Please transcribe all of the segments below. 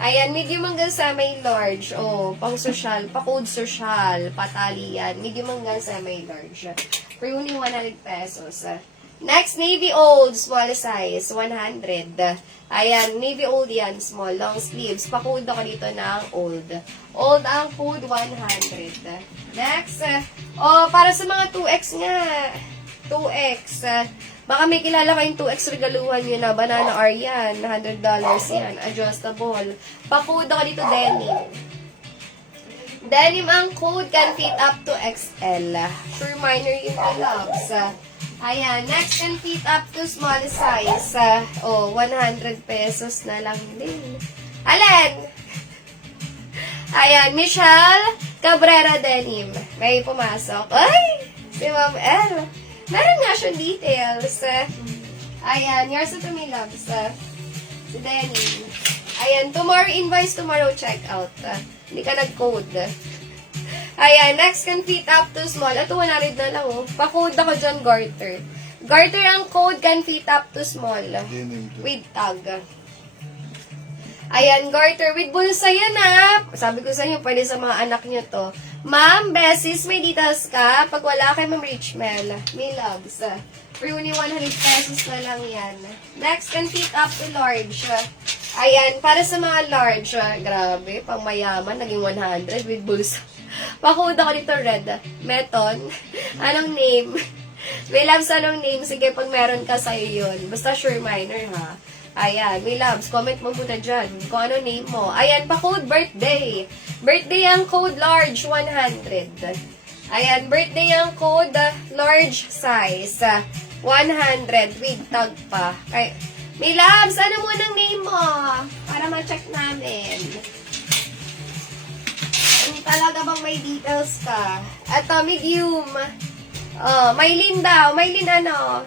Ayan, medium hanggang sa may large. Oh, pang social, pa-code social, patali yan. Medium hanggang sa may large. For only 100 pesos. Next, navy old, small size, 100. Ayan, navy old yan, small, long sleeves. Pa-code ako dito ng old. Old ang code, 100. Next, para sa mga 2X nga. 2X. Baka may kilala kayong 2X regaluhan nyo na. Banana R yan. $100 yan. Adjustable. Pa-code ako dito, denim. Denim ang code can fit up to XL. Sure minor yung gloves. Ayan. Next can fit up to small size. 100 pesos na lang din. Alin? Ayan. Michelle Cabrera Denim. May pumasok. Ay! Si Ma'am L. Meron nga siyang details. Ayan, yours to me, loves. Si Denny. Ayan, tomorrow invoice, tomorrow checkout. Hindi ka nag-code. Ayan, next can fit up to small. Ito, 100 na lang, oh. Pa-code ako dyan, garter. Garter ang code can fit up to small. With tag. Ayan, garter with bulsa yan, ha. Sabi ko sa inyo, pwede sa mga anak nyo to. Ma'am, beses, may details ka? Pag wala kay Ma'am Richmel, may loves. For only 100 pesos na lang yan. Next, can fit up to large. Ayan, para sa mga large. Grabe, pang mayaman, naging 100 with bulsa. Pakuda ko dito, red. Meton. Anong name? May loves, anong name? Sige, pag meron ka sa'yo yun. Basta sure minor, ha? Ayan, may loves. Comment mo muna dyan kung ano name mo. Ayan, pa-code birthday. Birthday ang code large, 100. Ayan, birthday ang code large size, 100 with tag pa. Ay, may loves, ano mo ng name mo? Para ma-check namin. Ano talaga bang may details ka? Ito, medium. Maylin daw. Maylin ano?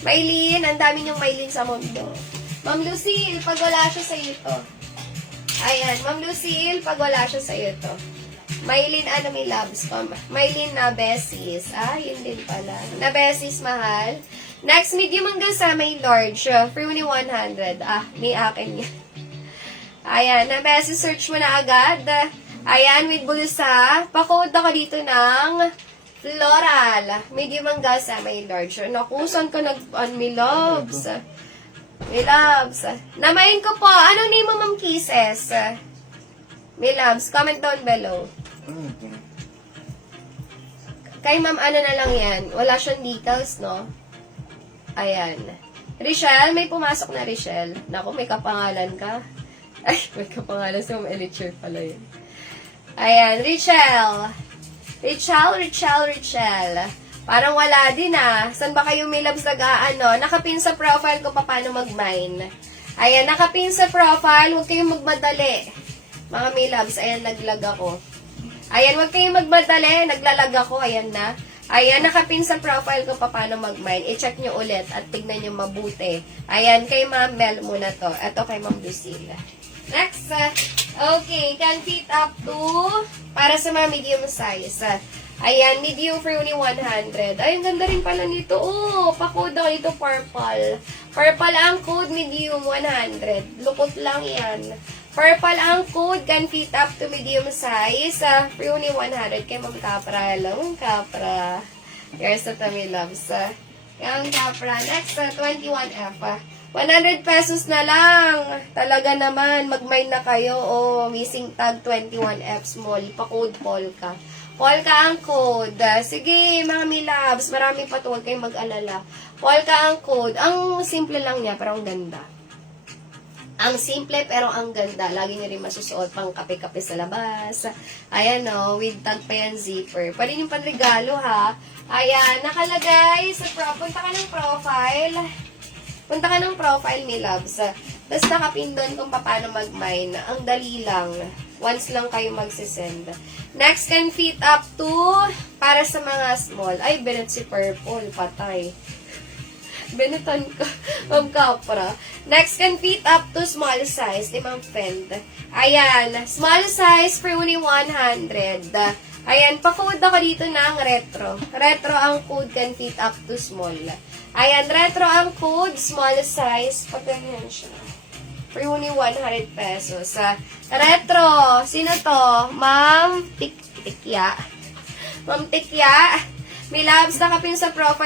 Maylin, ang dami niyong Maylin sa mundo. Ma'am Lucille, pag wala siya sa iyo to. Ayan, Ma'am Lucille, pag wala siya sa iyo to. Maylin, ano may loves ko? Maylin na besis. Yun din pala. Na besis, mahal. Next, medium hanggang sa may large. For only 100. May akin yan. Ayan, na besis, search mo na agad. Ayan, with bulsa. Pa-code ako dito ng floral. Medium hanggang sa may large. Naku, saan ka may loves? May loves. Namayin ko po. Anong name mo, Ma'am Kisses? May loves. Comment down below. Kay Ma'am, ano na lang yan. Wala siyang details, no? Ayan. Richelle, may pumasok na Richelle. Naku, may kapangalan ka. Ay, may kapangalan. Si Ma'am Elicher pala yun. Ayan, Richelle. Richelle. Parang wala din Saan ba kayo may loves nakapin sa profile ko paano mag-mine. Ayan, nakapin sa profile. Huwag kayong magmadali. Mga may loves, ayan, naglag ako. Ayan, huwag kayong magmadali. Naglalag ako, ayan na. Ayan, nakapin sa profile ko paano mag-mine. I-check nyo ulit at tignan nyo mabuti. Ayan, kay Ma'am Mel muna to. Ito kay Ma'am Lucille. Next, okay, can fit up to, para sa mga medium size. Ayan, medium for only 100. Ay, ang ganda rin pala nito. Pa-code ako dito, purple. Purple ang code, medium 100. Lukot lang yan. Purple ang code, can fit up to medium size. For only 100. Kay Ma'am Capra. Hello, Ma'am Capra. Here's the tummy loves. Yung Capra. Next, 21F. 100 pesos na lang. Talaga naman, mag-mine na kayo. Missing tag 21F small. Pa-code Polka. Polka ang code. Sige, mga milabs. Marami pa to. Huwag kayong mag-alala. Polka ang code. Ang simple lang niya, pero ang ganda. Ang simple, pero ang ganda. Lagi niyo rin masusuot pang kape-kape sa labas. Ayan, with tag pa yan, zipper. Pwede yung panregalo, ha? Ayan, nakalagay sa punta ka ng profile. Punta ka ng profile, milabs. Tapos nakapin doon kung paano mag-mine. Ang dali lang. Once lang kayo magsisend. Next, can fit up to, para sa mga small. Ay, Benet si Purple. Patay. Benetan ko. Ma'am Capra. Next, can fit up to small size. Ni Ma'am Fend. Ayan. Small size for only 100. Ayan. Pa-code ako dito ng retro. Retro ang code can fit up to small. Ayan. Retro ang code. Small size. Pag ganyan siya. For only 100 pesos. Retro. Sino to? Ma'am Tikya. Ma'am Tikya. May labs nakapin sa profile.